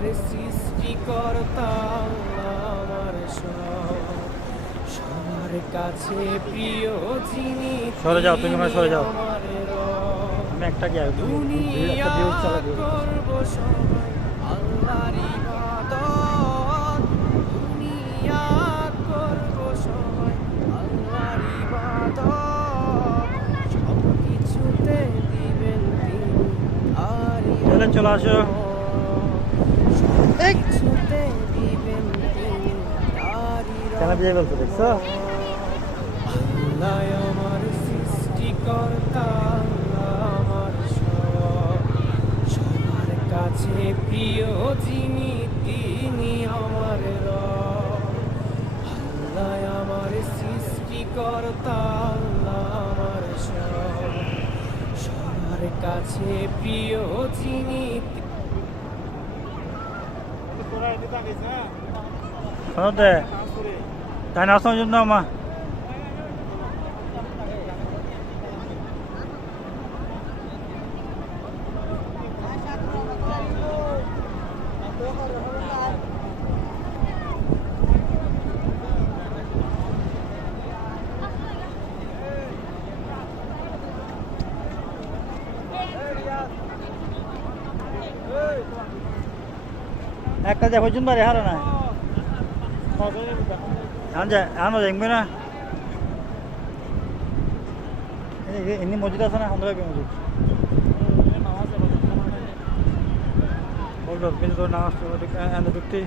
আমার সৃষ্টিকর্তা আমার সবার কাছে প্রিয় যিনি সরে যাও, তুমি আমার সরে যাও। আমার রব। আমি একটা কি দুনিয়া করব সবাই আল্লাহর ইবাদত, দুনিয়া করব সবাই আল্লাহর ইবাদত, সব কিছুতে দিবেন তিনি আরি চলে আসো। সব কিছুতে দিবেন তিনি আরি কেন বিয়ে বলছো দেখছো? আল্লাহ আমার সৃষ্টিকর্তা, আল্লাহ আমার সবার কাছে প্রিয় যিনি তিনি আমার রব। আল্লাহ আমার সৃষ্টিকর্তা, আল্লাহ আমার সবার কাছে প্রিয় যিনি শোনো দে, তাই না আসার জন্য আমার একটা যে পর্যন্ত রেহার না আনো দেখবে না এমনি মসজিদ আছে না আমরা মসজিদ বলতো কিন্তু নামাজ ঢুকতে